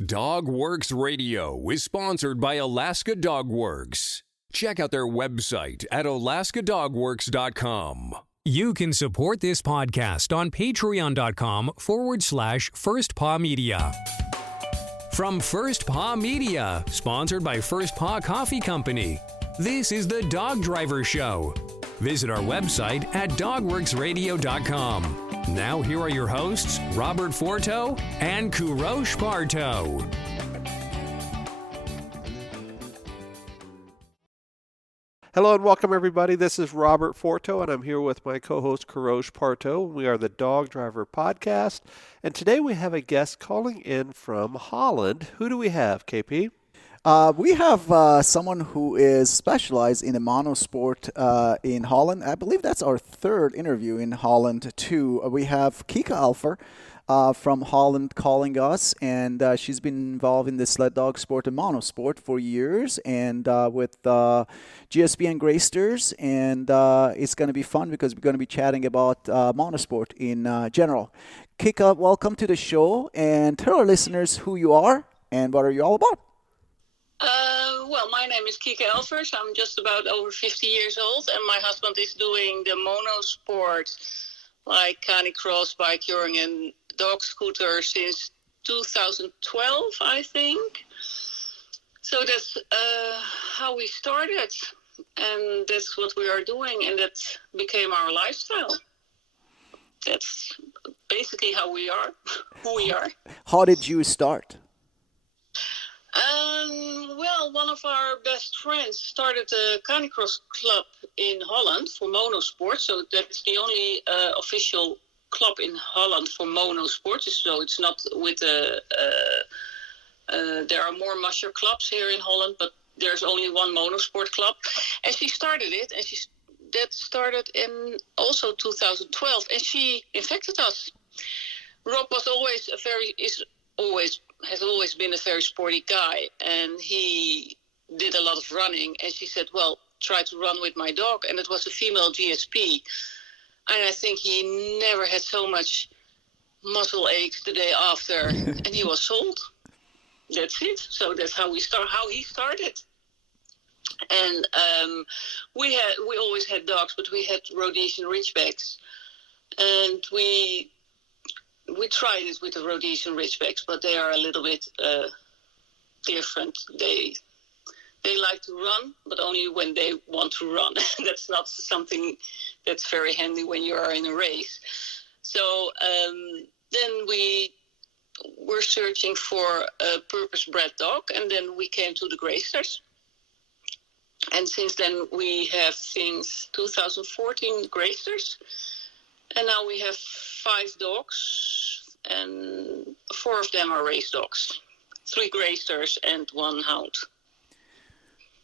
Dogworks Radio is sponsored by Alaska Dogworks. Check out their website at alaskadogworks.com. You can support this podcast on patreon.com/First Paw Media. From First Paw Media, sponsored by First Paw Coffee Company, this is the Dog Driver Show. Visit our website at dogworksradio.com. Now here are your hosts, Robert Forto and Kourosh Partow. Hello and welcome everybody. This is Robert Forto and I'm here with my co-host Kourosh Partow. We are the Dog Driver Podcast, and today we have a guest calling in from Holland. Who do we have, KP? We have someone who is specialized in a monosport in Holland. I believe that's our third interview in Holland too. We have Kika Elfers from Holland calling us, and she's been involved in the sled dog sport and monosport for years, and with GSP and Greysters, and it's going to be fun because we're going to be chatting about monosport in general. Kika, welcome to the show, and tell our listeners who you are and what are you all about. Well, my name is Kika Elfers. I'm just about over 50 years old, and my husband is doing the monosport, like Kourosh, biking, and dog scooter since 2012, I think. So that's how we started, and that's what we are doing, and that became our lifestyle. That's basically how we are, who we are. How did you start? Well, one of our best friends started a Kourosh club in Holland for monosport. So that's the only official club in Holland for monosport. So it's not with there are more musher clubs here in Holland, but there's only one monosport club. And she started it, and that started in also 2012, and she infected us. Rob was has always been a very sporty guy, and he did a lot of running, and she said, well, try to run with my dog, and it was a female GSP, and I think he never had so much muscle aches the day after, and he was sold. That's it. So that's how he started. And we always had dogs, but we had Rhodesian Ridgebacks, and we tried it with the Rhodesian Ridgebacks, but they are a little bit different. They like to run, but only when they want to run. That's not something that's very handy when you are in a race. So then we were searching for a purpose-bred dog, and then we came to the Greysters. And since then, we have, since 2014, Greysters. And now we have 5 dogs, and 4 of them are race dogs. 3 Greysters and 1 hound.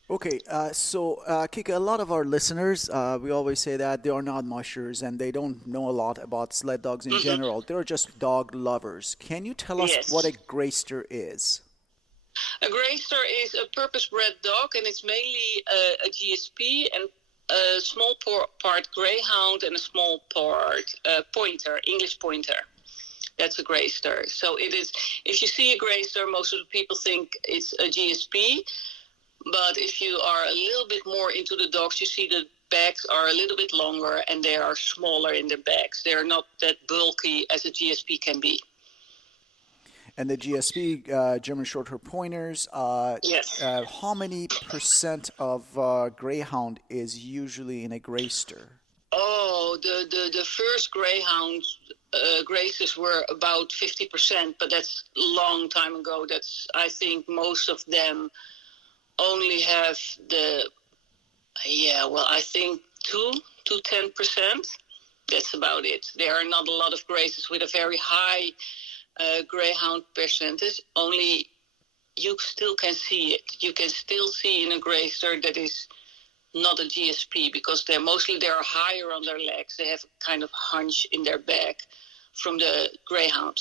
Okay, so Kika, a lot of our listeners, we always say that they are not mushers and they don't know a lot about sled dogs in general. They're just dog lovers. Can you tell us what a Greyster is? A Greyster is a purpose-bred dog, and it's mainly a GSP and a small part greyhound and a small part pointer, English pointer. That's a Greyster. So it is. If you see a Greyster, most of the people think it's a GSP. But if you are a little bit more into the dogs, you see the backs are a little bit longer and they are smaller in the backs. They are not that bulky as a GSP can be. And the GSP, German Shorthair Pointers, yes. How many % of greyhound is usually in a Greyster? Oh, the first greyhound Greysters were about 50%, but that's a long time ago. I think most of them only have I think 2 to 10%. That's about it. There are not a lot of Greysters with a very high greyhound percentage. Only you still can see it. You can still see in a Greyster that is not a GSP, because they are higher on their legs. They have a kind of hunch in their back from the greyhound.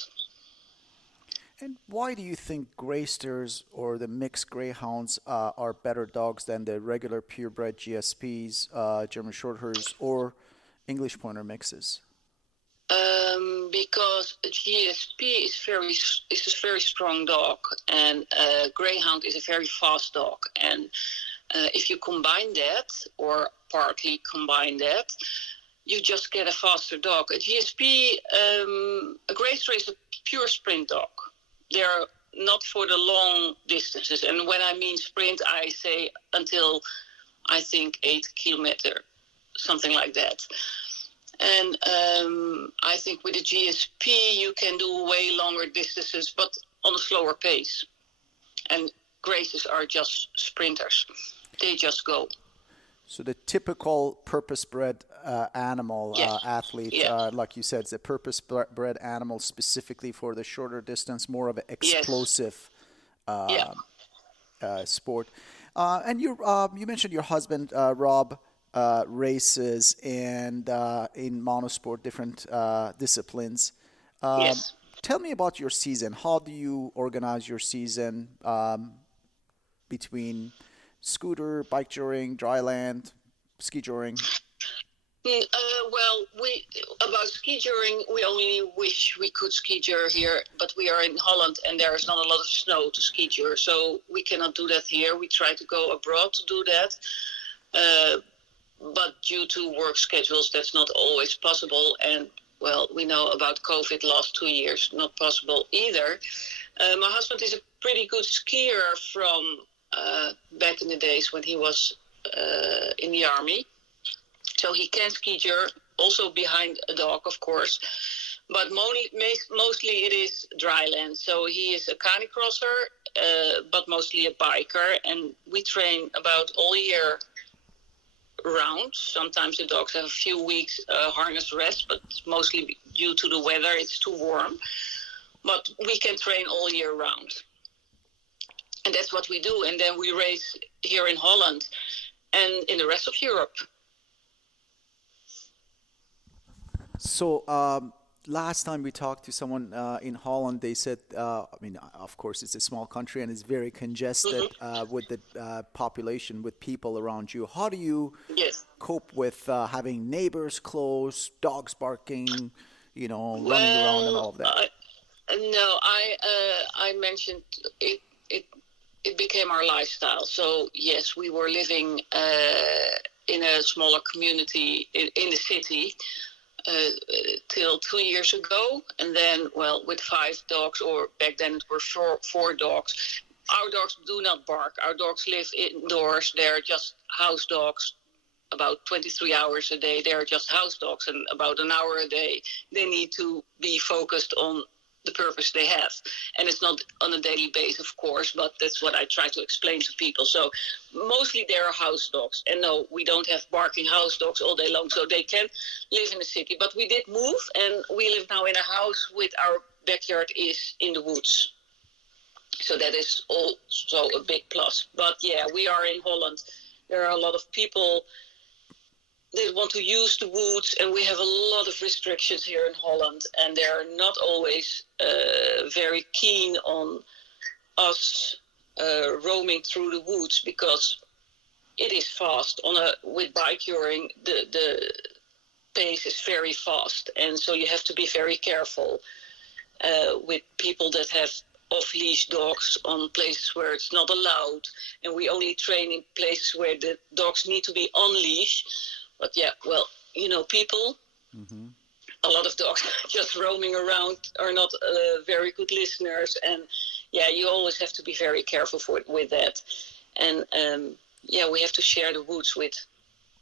And why do you think Greysters or the mixed greyhounds are better dogs than the regular purebred GSPs, German Shorthairs, or English Pointer mixes? because a GSP is a very strong dog, and Greyhound is a very fast dog. And if you combine that, or partly combine that, you just get a faster dog. A GSP, a Greyster is a pure sprint dog. They're not for the long distances. And when I mean sprint, I say until, I think, 8 kilometers, something like that. And I think with a GSP, you can do way longer distances, but on a slower pace. And Greysters are just sprinters. They just go. So the typical purpose-bred animal athlete, like you said, is a purpose-bred animal specifically for the shorter distance, more of an explosive sport. And you mentioned your husband, Rob, races and in monosport, different disciplines. Yes. Tell me about your season. How do you organize your season between scooter, bike touring, dry land, ski touring? Well, about ski touring, we only wish we could ski tour here, but we are in Holland and there is not a lot of snow to ski tour, so we cannot do that here. We try to go abroad to do that, but due to work schedules, that's not always possible. And well, we know about COVID last 2 years, not possible either. My husband is a pretty good skier from back in the days when he was in the army. So he can ski tour, also behind a dog, of course. But mostly it is dry land. So he is a canicrosser, but mostly a biker. And we train about all year round. Sometimes the dogs have a few weeks harness rest, but mostly due to the weather, it's too warm. But we can train all year round. And that's what we do. And then we race here in Holland and in the rest of Europe. So last time we talked to someone in Holland, they said, of course, it's a small country and it's very congested with the population, with people around you. How do you cope with having neighbors close, dogs barking, running around and all of that? I mentioned it. It became our lifestyle. So yes, we were living in a smaller community in the city till 2 years ago, and then with 5 dogs, or back then it were 4 dogs. Our dogs do not bark. Our dogs live indoors. They're just house dogs. About 23 hours a day, they're just house dogs, and about an hour a day, they need to be focused on the purpose they have. And it's not on a daily basis, of course, but that's what I try to explain to people. So mostly they're house dogs. And no, we don't have barking house dogs all day long, so they can live in the city. But we did move, and we live now in a house with our backyard is in the woods. So that is also a big plus. But yeah, we are in Holland. There are a lot of people they want to use the woods, and we have a lot of restrictions here in Holland, and they're not always very keen on us roaming through the woods, because it is fast. With bike touring, the pace is very fast, and so you have to be very careful with people that have off-leash dogs on places where it's not allowed, and we only train in places where the dogs need to be on leash. But yeah, people, a lot of dogs just roaming around are not very good listeners. And yeah, you always have to be very careful with that. And we have to share the woods with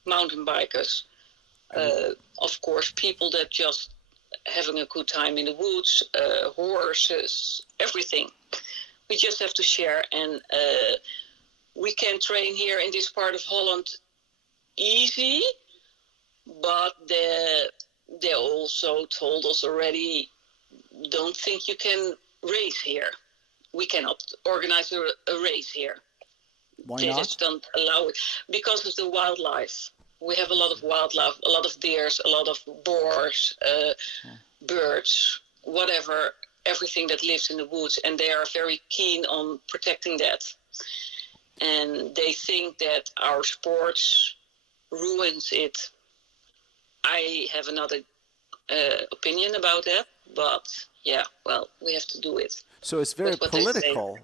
mountain bikers. Of course, people that just having a good time in the woods, horses, everything. We just have to share. And we can train here in this part of Holland easy, but they also told us already, don't think you can race here. We cannot organize a race here. Why they not? just don't allow it because of the wildlife. We have a lot of wildlife, a lot of deers, a lot of boars, birds, whatever, everything that lives in the woods, and they are very keen on protecting that. And they think that our sports ruins it. I have another opinion about that, but yeah, well, we have to do it. So it's very What they say. political.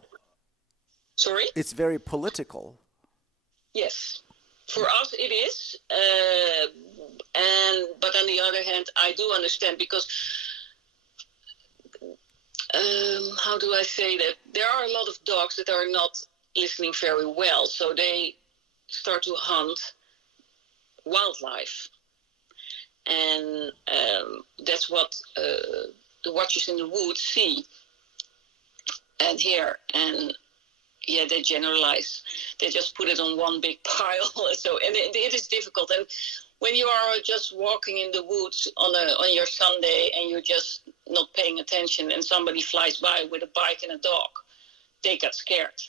Sorry? It's very political. Yes. For us, it is. But on the other hand, I do understand because, how do I say that? There are a lot of dogs that are not listening very well. So they start to hunt wildlife. And that's what the watchers in the woods see and hear. And yeah, they generalize. They just put it on one big pile. So, and it is difficult. And when you are just walking in the woods on your Sunday and you're just not paying attention, and somebody flies by with a bike and a dog, they get scared.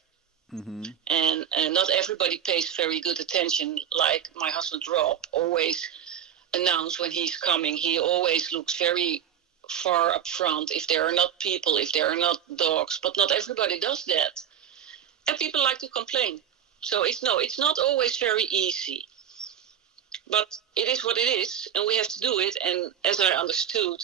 Mm-hmm. And not everybody pays very good attention. Like my husband Rob always announce when he's coming. He always looks very far up front if there are not people, if there are not dogs. But not everybody does that. And people like to complain. So it's not always very easy. But it is what it is, and we have to do it. And as I understood,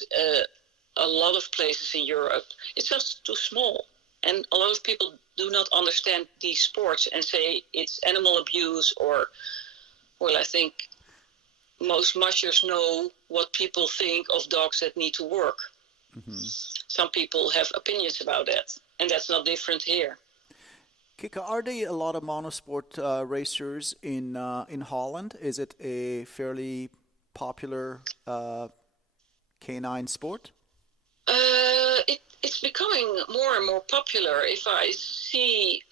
a lot of places in Europe, it's just too small. And a lot of people do not understand these sports and say it's animal abuse or, well, I think most mushers know what people think of dogs that need to work. Mm-hmm. Some people have opinions about that, and that's not different here. Kika, are there a lot of monosport racers in Holland? Is it a fairly popular canine sport? It's becoming more and more popular. If I see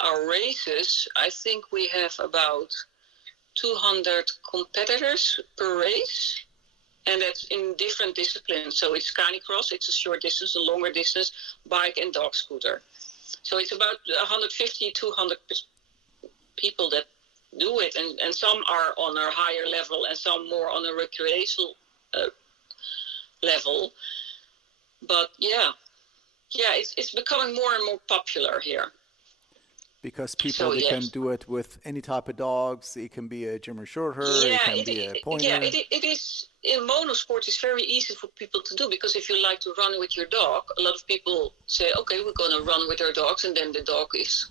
our races, I think we have about 200 competitors per race, and that's in different disciplines. So it's canicross, it's a short distance, a longer distance, bike and dog scooter. So it's about 150, 200 people that do it, and some are on a higher level and some more on a recreational level. But yeah, it's becoming more and more popular here. Because people can do it with any type of dogs. It can be a German Shorthair, it can be a pointer. Yeah, it is. In monosport, it's very easy for people to do because if you like to run with your dog, a lot of people say, okay, we're going to run with our dogs, and then the dog is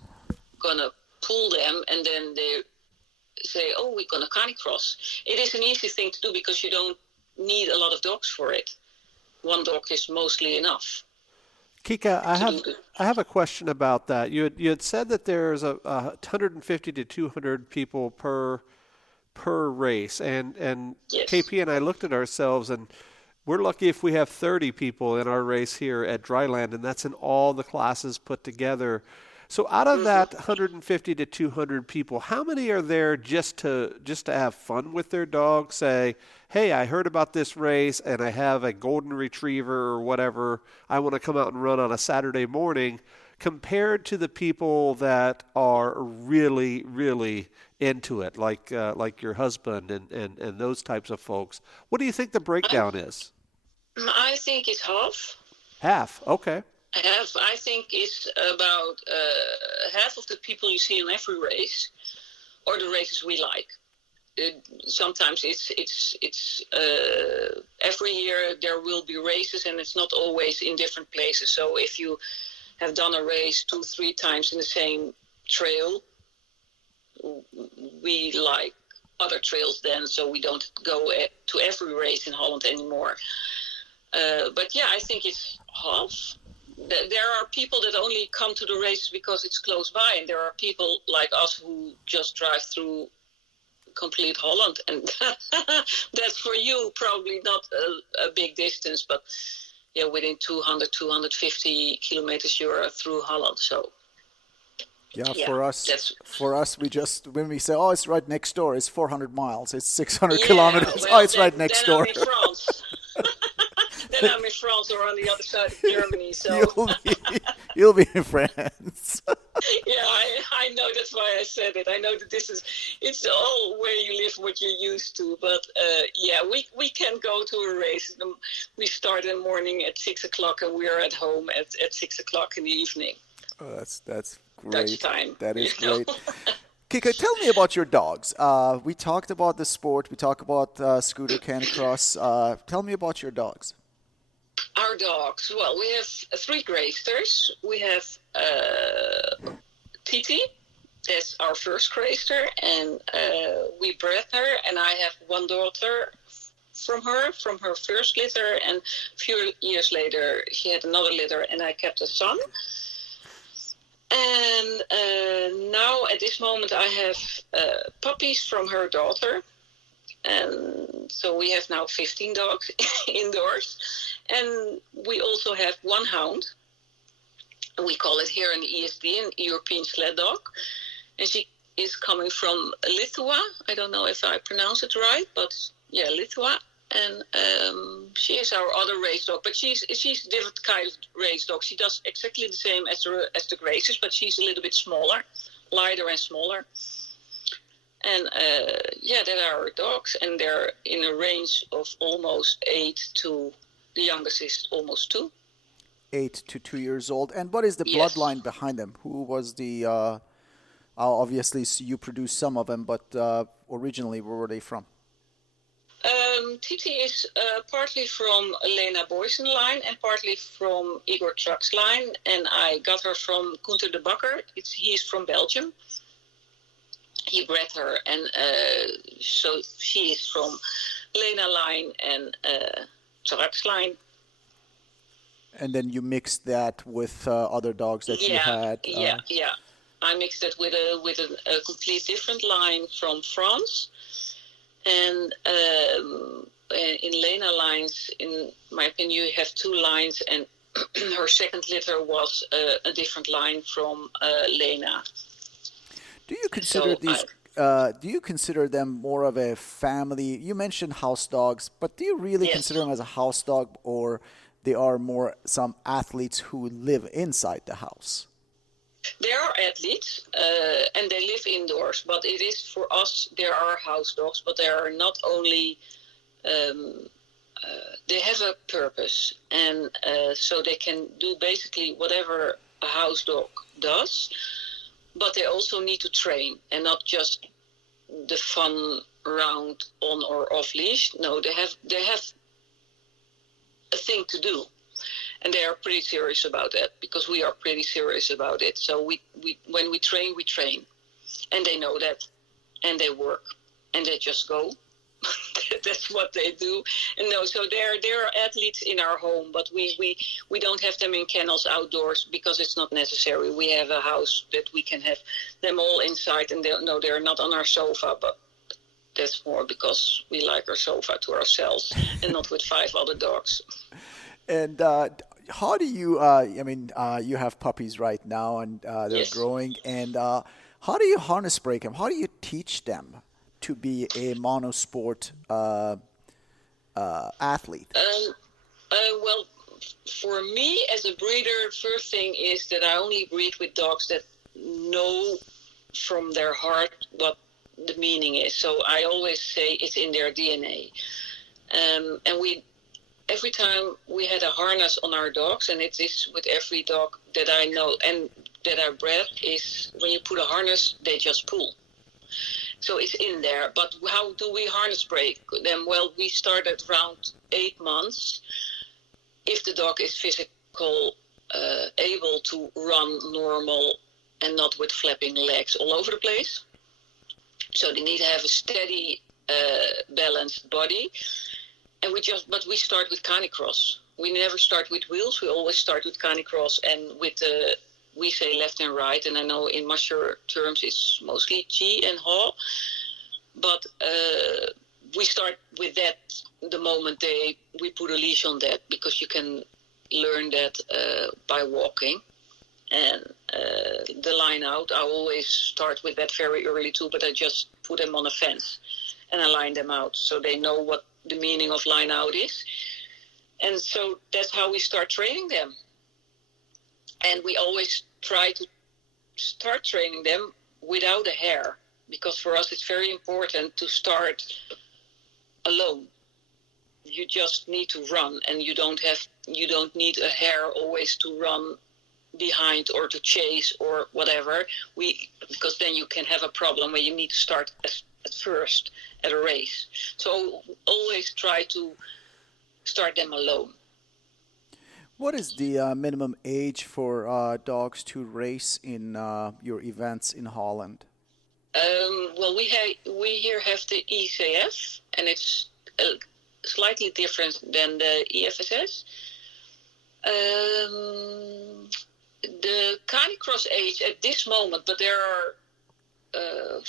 going to pull them, and then they say, oh, we're going to canicross. It is an easy thing to do because you don't need a lot of dogs for it. One dog is mostly enough. Kika, I have a question about that. You had said that there's 150 to 200 people per race, and yes. KP and I looked at ourselves, and we're lucky if we have 30 people in our race here at Dryland, and that's in all the classes put together. So out of that 150 to 200 people, how many are there just to have fun with their dog? Say, hey, I heard about this race and I have a golden retriever or whatever. I want to come out and run on a Saturday morning, compared to the people that are really, really into it, like your husband and those types of folks. What do you think the breakdown is? I think it's half. Half, okay. I think it's about half of the people you see in every race, or the races we like. Sometimes it's every year there will be races, and it's not always in different places. So if you have done a race 2-3 times in the same trail, we like other trails then, so we don't go to every race in Holland anymore. But yeah, I think it's half. There are people that only come to the races because it's close by, and there are people like us who just drive through complete Holland, and that's for you probably not a big distance, but yeah, within 200-250 kilometers you're through Holland. So yeah, for us, we just, when we say, oh, it's right next door, it's 400 miles, it's 600 kilometers. Well, it's right next door. I'm in France. Then I'm in France or on the other side of Germany. So you'll be in France. Yeah, I know. That's why I said it. I know that it's all where you live, what you're used to. But yeah, we can go to a race. We start in the morning at 6 o'clock, and we are at home at 6 o'clock in the evening. Oh, that's great. Dutch time. That is great. Kika, tell me about your dogs. We talked about the sport. We talked about scooter canicross. Tell me about your dogs. Our dogs. Well, we have 3 Greysters. We have Titi. That's our first Greyster, and we bred her. And I have one daughter from her first litter, and a few years later she had another litter, and I kept a son. And now at this moment I have puppies from her daughter, and so we have now 15 dogs indoors. And we also have one hound. We call it here in the ESD an European sled dog, and she is coming from Lithuania. I don't know if I pronounce it right, but yeah, Lithuania. And she is our other race dog, but she's a different kind of race dog. She does exactly the same as the Gracers, but she's a little bit smaller, lighter and smaller. And they're our dogs, and they're in a range of almost 8 to, the youngest is almost 2. 8 to 2 years old. And what is the bloodline behind them? Who was the? Obviously, you produced some of them, but originally, where were they from? Titi is partly from Lena Boysen line and partly from Igor Truck's line, and I got her from Gunther de Bakker. He's from Belgium. He bred her, and so she is from Lena line and Truck's line. And then you mixed that with other dogs that you had. Yeah. I mixed it with a complete different line from France. And in Lena lines, in my opinion, you have 2 lines, and her second litter was a different line from Lena. Do you consider do you consider them more of a family? You mentioned house dogs, but do you really consider them as a house dog, or they are more some athletes who live inside the house? They are athletes, and they live indoors, but it is for us, there are house dogs, but they are not only, they have a purpose, and so they can do basically whatever a house dog does, but they also need to train, and not just the fun round on or off leash. No, they have a thing to do. And they are pretty serious about that, because we are pretty serious about it. So we when we train, and they know that, and they work, and they just go. That's what they do. And no, so they're athletes in our home, but we don't have them in kennels outdoors because it's not necessary. We have a house that we can have them all inside, and they're not on our sofa, but that's more because we like our sofa to ourselves and not with 5 other dogs. And how do you, you have puppies right now, and they're growing. And how do you harness break them? How do you teach them to be a monosport athlete? Well, for me as a breeder, first thing is that I only breed with dogs that know from their heart what the meaning is. So I always say it's in their DNA. And every time we had a harness on our dogs, and it is with every dog that I know and that I bred, is when you put a harness, they just pull. So it's in there. But how do we harness break them? Well, we start at around 8 months. If the dog is physical, able to run normal and not with flapping legs all over the place. So they need to have a steady, balanced body. And we start with canicross. We never start with wheels. We always start with canicross, and with we say left and right. And I know in musher terms it's mostly G and haw. But we start with that the moment we put a leash on that, because you can learn that by walking. And the line out, I always start with that very early too, but I just put them on a fence and I line them out so they know what the meaning of line out is. And so that's how we start training them. And we always try to start training them without a hair, because for us it's very important to start alone. You just need to run, and you don't need a hair always to run behind or to chase or whatever. Because then you can have a problem where you need to start at first at a race. So always try to start them alone. What is the minimum age for dogs to race in your events in Holland? Well, we here have the ECF, and it's slightly different than the EFSS. The Canicross age at this moment, but there are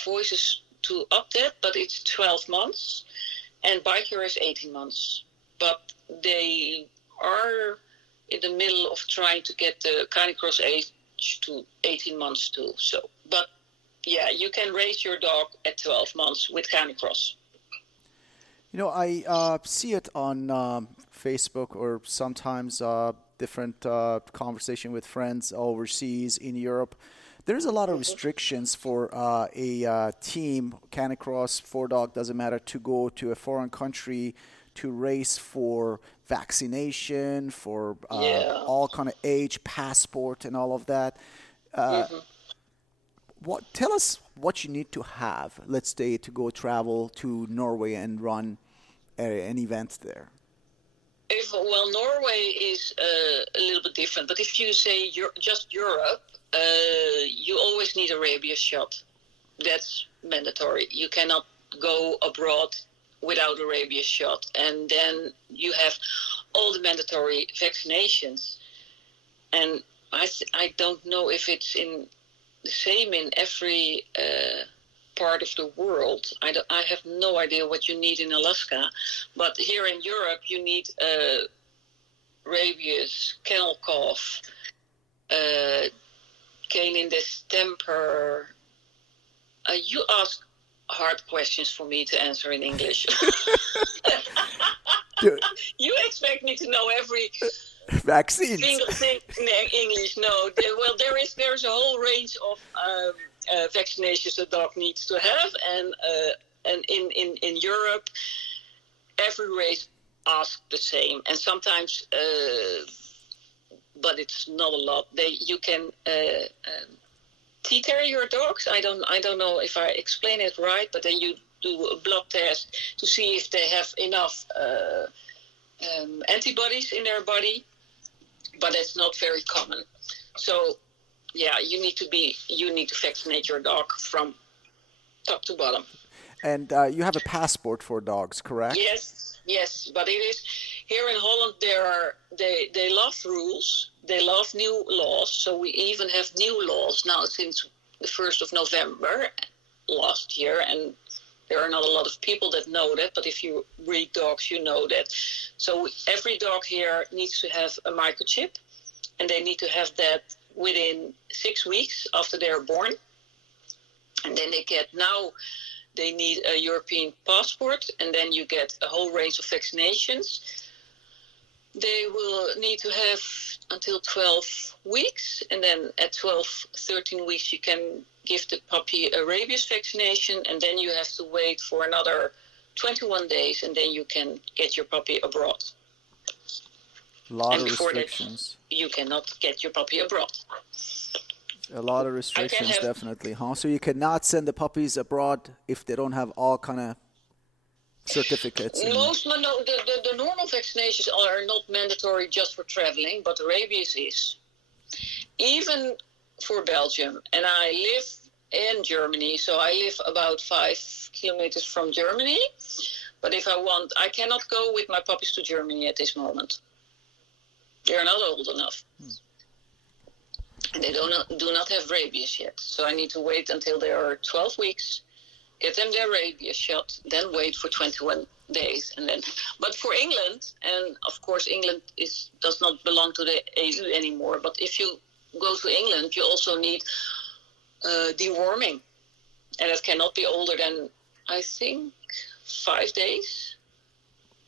voices to up that, but it's 12 months, and Biker is 18 months. But they are in the middle of trying to get the Canicross age to 18 months too. So, but yeah, you can raise your dog at 12 months with Canicross. You know, I see it on Facebook or sometimes different conversation with friends overseas in Europe. There's a lot of restrictions for a team, Canicross, 4-dog, doesn't matter, to go to a foreign country to race for vaccination, for all kind of age, passport, and all of that. Tell us what you need to have, let's say, to go travel to Norway and run an event there. Well, Norway is a little bit different, but if you say just Europe, you always need a rabies shot. That's mandatory. You cannot go abroad without a rabies shot. And then you have all the mandatory vaccinations. And I don't know if it's the same in every part of the world. I have no idea what you need in Alaska, but here in Europe you need rabies, kennel cough, canine distemper. You ask hard questions for me to answer in English. You expect me to know every vaccine single thing in English? No. There's a whole range of vaccinations a dog needs to have, and in Europe, every race asks the same, and sometimes, but it's not a lot. You can T-tear your dogs. I don't know if I explain it right, but then you do a blood test to see if they have enough antibodies in their body, but it's not very common. So, yeah, you need to vaccinate your dog from top to bottom. And you have a passport for dogs, correct? Yes, but it is here in Holland. They love rules. They love new laws. So we even have new laws now since the 1st of November last year, and there are not a lot of people that know that, but if you breed dogs, you know that. So every dog here needs to have a microchip, and they need to have that within 6 weeks after they're born. And then they need a European passport, and then you get a whole range of vaccinations. They will need to have until 12 weeks, and then at 12, 13 weeks you can give the puppy a rabies vaccination, and then you have to wait for another 21 days, and then you can get your puppy abroad. A lot of restrictions. That, you cannot get your puppy abroad. A lot of restrictions, definitely, huh? So you cannot send the puppies abroad if they don't have all kind of certificates. The normal vaccinations are not mandatory just for traveling, but rabies is. Even for Belgium, and I live in Germany, so I live about 5 kilometers from Germany. But if I want, I cannot go with my puppies to Germany at this moment. They're not old enough. And they do not have rabies yet. So I need to wait until they are 12 weeks, get them their rabies shot, then wait for 21 days. And then, but for England, and of course England does not belong to the EU anymore, but if you go to England, you also need deworming. And it cannot be older than, I think, 5 days,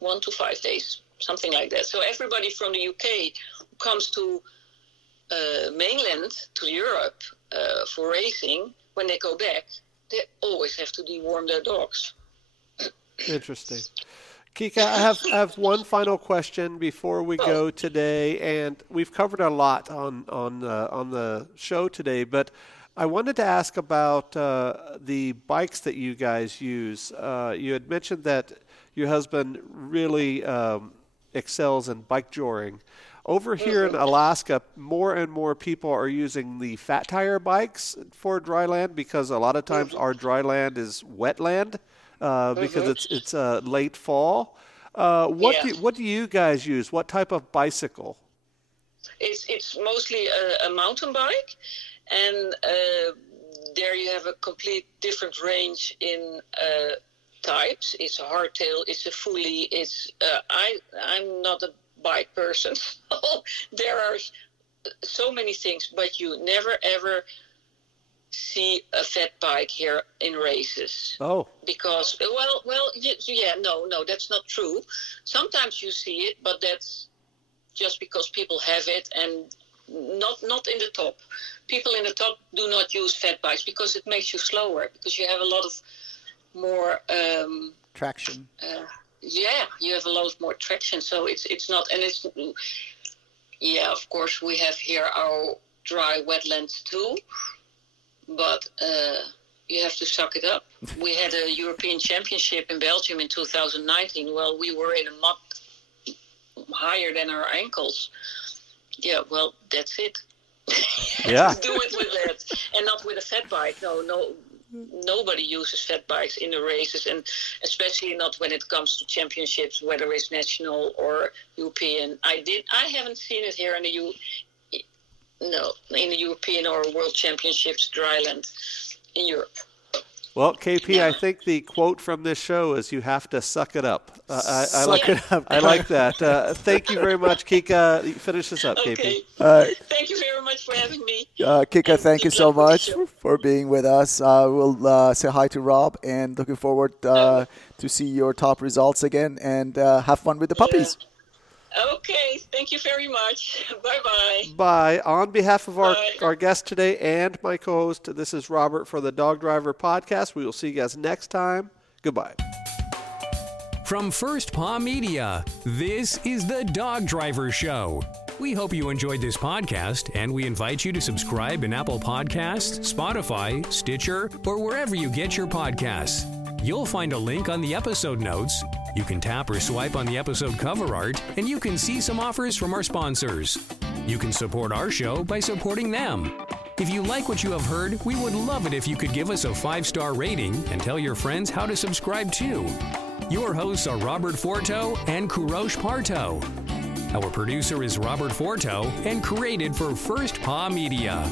1 to 5 days, something like that. So everybody from the UK who comes to mainland, to Europe, for racing, when they go back, they always have to deworm their dogs. Interesting. Kika, I have one final question before we go today, and we've covered a lot on the show today, but I wanted to ask about the bikes that you guys use. You had mentioned that your husband really excels in bike joring. Over here in Alaska, more and more people are using the fat tire bikes for dry land because a lot of times our dry land is wetland because it's late fall. What do you guys use? What type of bicycle? It's mostly a mountain bike, and there you have a complete different range in types. It's a hardtail, it's a fully, I'm not a bike person. So there are so many things, but you never ever see a fat bike here in races. Oh. Because, no, that's not true. Sometimes you see it, but that's just because people have it and not in the top. People in the top do not use fat bikes because it makes you slower, because you have a lot of more traction. You have a lot of more traction. So it's not, and it's, of course we have here our dry wetlands too, but you have to suck it up. We had a European Championship in Belgium in 2019. Well, we were in a mud higher than our ankles. Yeah, well, that's it. Yeah. Do it with that, and not with a fat bike. No, nobody uses fat bikes in the races, and especially not when it comes to championships, whether it's national or European. I haven't seen it here in the European or World Championships dryland in Europe. Well, KP, I think the quote from this show is "You have to suck it up." I like it. I like that. Thank you very much, Kika. Finish this up, Okay. KP. Thank you very much for having me. Kika, thank you so much for being with us. We'll say hi to Rob, and looking forward to see your top results again, and have fun with the puppies. Okay, thank you very much. Bye-bye. Bye. On behalf of our guest today and my co-host, this is Robert for the Dog Driver Podcast. We will see you guys next time. Goodbye. From First Paw Media, this is the Dog Driver Show. We hope you enjoyed this podcast, and we invite you to subscribe in Apple Podcasts, Spotify, Stitcher, or wherever you get your podcasts. You'll find a link on the episode notes. You can tap or swipe on the episode cover art, and you can see some offers from our sponsors. You can support our show by supporting them. If you like what you have heard, we would love it if you could give us a 5-star rating and tell your friends how to subscribe too. Your hosts are Robert Forto and Kourosh Partow. Our producer is Robert Forto and created for First Paw Media.